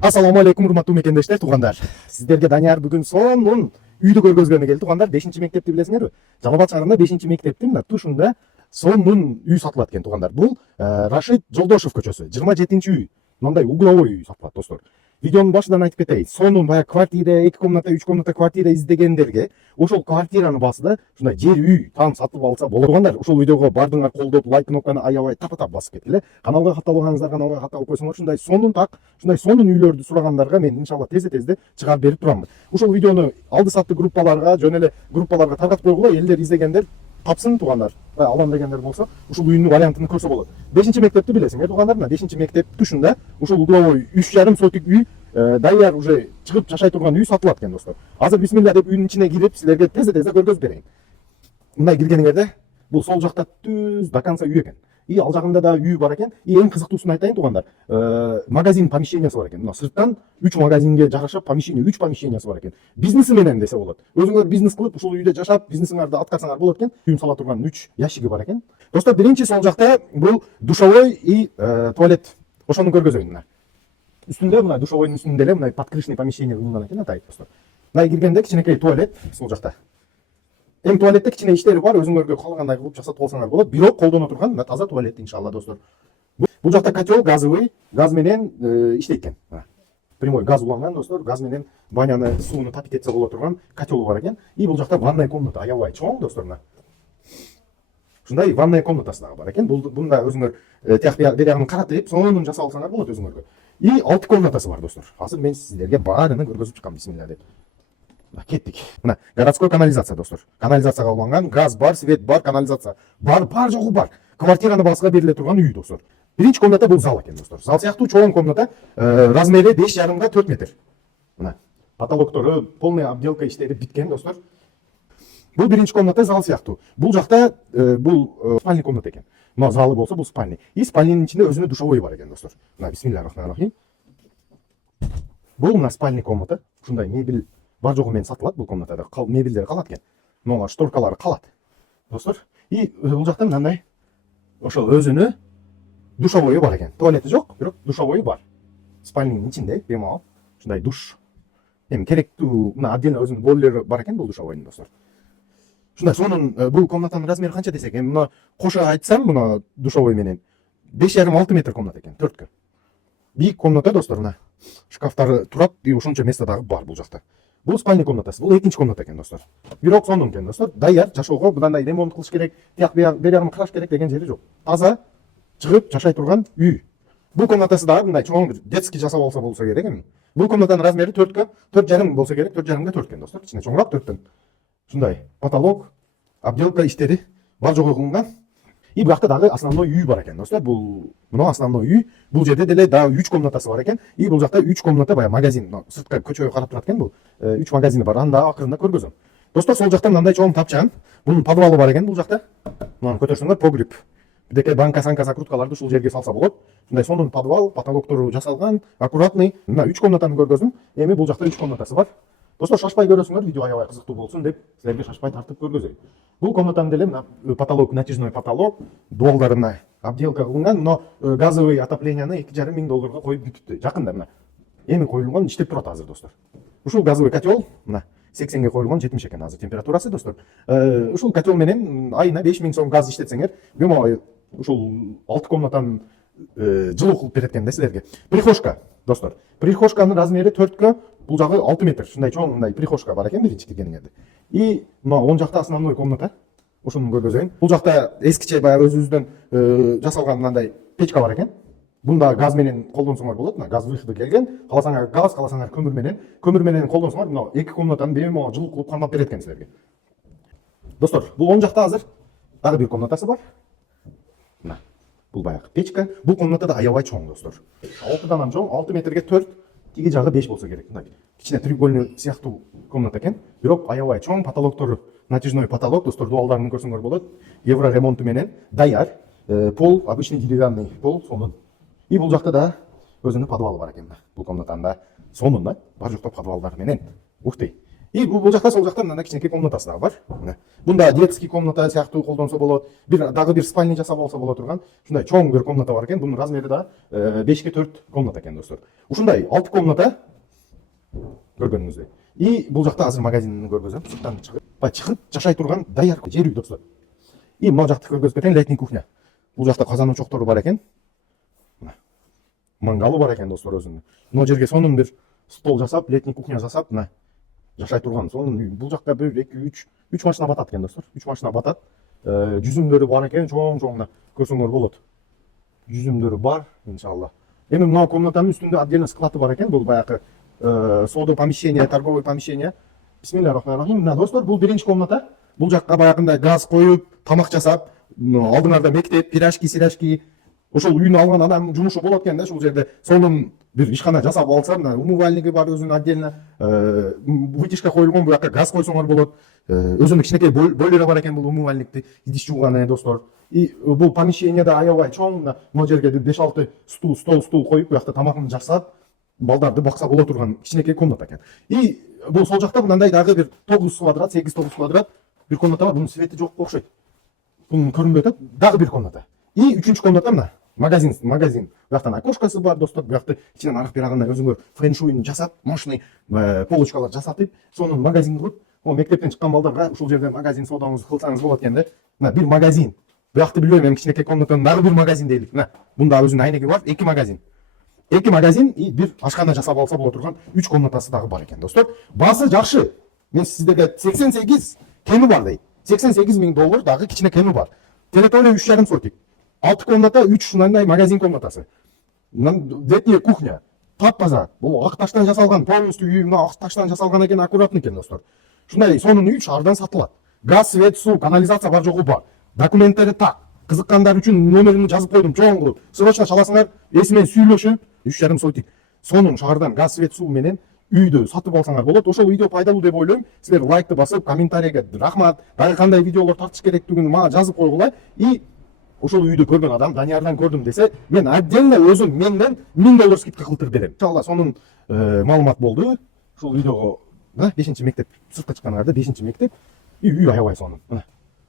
Ассаламу алейкум, урматтуу мекендештер, туугандар. Сиздерге Данияр бүгүн сонун үйдү көргөзгөнү келди. Туугандар, 5-чи мектепти билесиңерби? Жалал Абад шаарында 5-чи мектептин мына тушунда сонун үй сатылат экен, туугандар. Бул Рашид Жолдошев көчөсү, 27-чи үй. Мындай угловой үй сатылат, достор. Видеонун башынан айтып кетейин. Сонун баягы квартира, 2 комната, 3 комната квартира издегендерге ошол квартиранын баасында ушундай жер үй там сатып алса болот. Туугандар, ушул видеого бардыңар, колдоп, лайк кнопканы аябай тапа-тап басып кеткиле. Каналга катталбагансыздар каналга катталып койсоңор, ушундай сонун ушундай сонун үйлөрдү сурагандарга мен иншалла тезде чыгарып берип турамын. Ушул видеону алды сатты группаларга, жөн эле группаларга таркатып койгула, элдер издегендер тапсын, туугандар. Алам дегендер болсо, ушул үйдүн вариантын көрсө болот. 5-чи мектепти билесиңер, туугандар, 5-чи мектеп тушунда ушул угловой 3,5 сотик үй даяр уже чыгып жашай турган үй сатылат экен, достор. Азыр бисмилля деп үйдүн ичине кирип, силерге тезде көргөзүп берейин. Мындай киргениңерде бул сол жакта түз до конца үй экен. И ал жагында да үй бар экен. И эң кызыктуусун айтайын, туугандар. Магазин помещениясы бар экен. Мына сырттан 3 магазинге жараша помещение, 3 помещениясы бар экен. Бизнеси менен десе болот. Өзүңөр бизнес кылып, ушул үйдө жашап, бизнесиңарды аткарсаңар болот экен. Үйүн сала турган 3 ящиги бар экен. Достор, биринчи сол жакта бул душевой и туалет. Ошону көргөзөйүн мына. Үстүндө мына душевойдун үстүндө эле мындай подкрышный помещение кылынган экен, атай, достор. Мына киргенде кичинекей туалет сол жакта. Эң туалетте кичине иштери бар, өзүңөргө каалагандай кылып жасатып алсаңар болот. Бирок колдоно турган таза туалет иншалла, достор. Бул жакта котел газовый, газ менен иштейт экен. Прямой газ уланган, достор, газ менен баняны сууну тапит этсе боло турган котел бар экен. И бул жакта ванная комната аябай чоң, достор. Ушундай ванная комнатасы дагы бар экен. Бунда өзүңөр тияк берягын каратып, сонун жасап алсаңар болот өзүңөргө. И 6 комнатасы бар, достор. Азыр мен сиздерге баарын көргөзүп чыккам, бисмилля деп. Кеттик. Мына городской канализация, достор. Канализацияга уланган, газ бар, свет бар, канализация бар, бар жогу бар. Квартираны баска бериле турган үй, достор. Биринчи комната бул зал экен, достор. Зал сыяктуу чоң комната, размери 5,5 га 4 метр. Мына потолоктору полный обделка иштери биткен, достор. Бул биринчи комната зал сыяктуу. Бул жакта бул спальный комната экен. Мына залы болсо бул спальный. И спальнynын ичинде өзүнүн душевой бар экен, достор. Мына бисмиллахир-рахманир-рахим. Бул мына спальный комната. Ушундай мебель бар жогу менен сатылат бул комнатада. Мебелдер калат экен. Мына шторкалары калат, достор. И бул жакта мындай ошол өзүнүн душевойу бар экен. Туалети жок, бирок душевойу бар. Спальнynын ичинде бемал ушундай душ. Эми керектүү мына отдельно өзүнүн бойлери бар экен бул душевойдун, достор. Ушундай сонун бул комнатанын размери канча десек, эми мына кошо айтсам, мына душевой менен 5,5-6 метр комната экен, 4кө. Бийик комната, достор, мына шкафтары турат, и ошончо место дагы бар бул жакта. Бул спальный комнатасы, бул экинчи комната экен, достор. Бирок сонун экен, достор. Даяр жашоого, мындай ремонт кылыш керек, тияк берягын караш керек деген жери жок. Таза чыгып жашай турган үй. Бул комнатасы дагы мындай чоң бир детский жасап алса болсо керек эми. Бул комнатанын размери 4кө, 4,5 болсо керек, 4,5 4 экен, достор. Кичине чоңураак 4төн. Ушундай потолок, обделка иштери бар жогу кылынган. И бул жакта дагы основной үй бар экен, достор. Бул мына основной үй. Бул жерде деле дагы 3 комнатасы бар экен. И бул жакта 3 комната баягы магазин, сыртка көчөгө карап турат экен бул. 3 магазини бар. Аны да акырында көргөзөм. Достор, сол жакта мындай чоң тапчан. Бунун подвалы бар экен бул жакта. Мына көтөрсөңөр погреб. Бирдеке банка, санка, закруткаларды ушул жерге салса болот. Мындай сонун подвал, потолоктору жасалган, аккуратный. Мына 3 комнатаны көргөздүм. Эми бул жакта 3 комнатасы бар. Достор, шашпай көрөсүңөр, видео аябай кызыктуу болсун деп силерге шашпай тартып көргөзөйүн. Бул комнатанын деле мына потолок, натяжной потолок, дуалдарына обделка кылынган, но газовый отопленияны 2,5 миң долларга коюп бүтүптү. Жакында мына эми коюлган, иштеп турат азыр, достор. Ушул газовый котел мына 80ге коюлган, 70 экен азыр температурасы, достор. Ушул котел менен айына 5 миң сом газ иштетсеңер, бемал ушул 6 комнатанын жылуу кылып берет экен да силерге. Прихожка, достор. Прихожканын размери 4кө, бул жагы 6 метр. Ушундай чоң мындай прихожка бар экен биринчи киргениңерде. И мына оң жакта основной комната. Ошону көргөзөйүн. Бул жакта эскиче баягы өзүбүздөн жасалган мындай печка бар экен. Бунда газ менен колдонсоңор болот. Мына газ выходу келген. Каласаңар газ, каласаңар көмүр менен колдонсоңор, мына 2 комнатаны бемал жылуу кылып камап берет экен силерге. Достор, бул оң жакта азыр дагы бир комнатасы бар. Мына бул баягы печка. Бул комната да аябай чоң, достор. 6дан чоң, 6 метрге 4, тиги жагы 5 болсо керек. Мындай кичине треугольный сыяктуу комната экен. Бирок аябай чоң, потолоктору натяжной потолок, достор, дуалдарын көрсөңөр болот. Евро ремонту менен даяр. Пол обычный деревянный пол, сонун. И бул жакта да өзүнүн подвалы бар экен. Бул комнатанда сонун да, бар жоктоп подвалдар менен. Ух ты. И бул жакта сол жакта мындай кичинекей комнатасы дагы бар. Мына. Бунда детский комната сыяктуу колдонсо болот. Дагы бир спальня жасап алса боло турган ушундай чоң бир комната бар экен. Бунун размери да 5ке 4 комната экен достор. Ушундай 6 комната көргөнүңүздөй. И бул жакта азыр магазинин көргөзөм. Сырттан чыгып жашай турган даяр жер үй достор. И мына жакты көргөзүп кетейин, летний кухня. Бул жакта казан очоктору бар экен. Мангалы бар экен достор өзүнүн. Мына жерге сонун бир стол жасап, летний кухня жасап, мына жашай турган. Сонун бул жакка 1 2 3 машина батат экен достор. 3 машина батат. Жүзүмдөрү бар экен, чоң көрсөңөр болот. Жүзүмдөрү бар, иншалла. Эми мына комнатанын үстүндө отдельно склады бар экен. Бул баягы соода помещение, торговое помещение. Бисмиллахиррахманиррахим. Мына достор, бул биринчи комната. Бул жакка баягындай газ коюп, тамак жасап, алдыңарда мектеп, пирожки, сирожки, ошол үйүнө алган адам жумушу болот экен да, ушул жерде сонун бир ишкана жасап алса, мына умывальниги бар өзүнүн отдельно, вытяжка коюлгон, бу жака газ койсоңор болот. Өзүнүн кичинекей бойлери бар экен бул умывальникти, идиш жууганы достор. И бул помещениеде аябай чоң, могу жерге 5-6 стол коюп, бу жакта тамагын жасап, балдарды бакса боло турган кичинекей комната экен. И бул сол жакта мындай дагы бир 9 квадрат, 8-9 квадрат бир комната бар. Бунун свети жок окшойт. Бунун көрүнбөй атат. Дагы бир комната. И үчүнчү комната мына. Магазин. Бу жактан окошкасы бар достор. Бу жакта ичинен арак бирагында өзүңөр фэншуйн жасап, мощный полочкалар жасатып, сонун магазин куруп, мектептен чыккан балдарга ушул жерде магазин соодаңызды кылсаңыз болот экен да. Мына бир магазин. Бу жакты билбейм, эми кичинекей комнатанын дагы бир магазин дейлик. Мына бунда өзүнүн айнеги бар, 2 магазин. 2 магазин и бир ашкана жасап алса боло турган 3 комнатасы дагы бар экен достор. Баасы жакшы. Мен сиздерге 88 кеми бар дейт. 88 000 доллар дагы кичине кеми бар. Территория 3,5 сотик. 6 комната, 3 мындай магазин комнатасы. Летняя кухня. Тап-таза. Бул ак таштан жасалган, полностью үй мына ак таштан жасалган экен, аккуратный экен достор. Ушундай сонун үй шаардан сатылат. Газ, свет, суу, канализация бар жогу бар. Документтери так. Кызыккандар үчүн номерин жазып койдум чоң кылып. Срочно чаласыңар, эси менен сүйлөшүп, 3,5 сотик. Сонун шаардан газ, свет, суу менен үйдү сатып алсаңар болот. Ошол видео пайдалуу деп ойлойм. Силер лайкты басып, комментарийге рахмат, дагы кандай видеолор тартыш керектигин мага жазып койгула. И ошол үйдү көргөн адам Даниярдан көрдүм десе, мен отдельно өзүм менден 1000 доллар скидка кылтыр берем. Иншалла сонун маалымат болду. Ушул видеого 5-чи мектеп, сыртка чыккандарда 5-чи мектеп. И үй аябай сонун.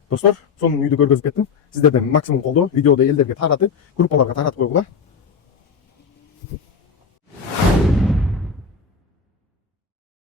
Достор, сонун үйдү көргөзүп кеттим. Сиздерден максимум колдоо, видеоду элдерге таратып, группаларга таратып койгула.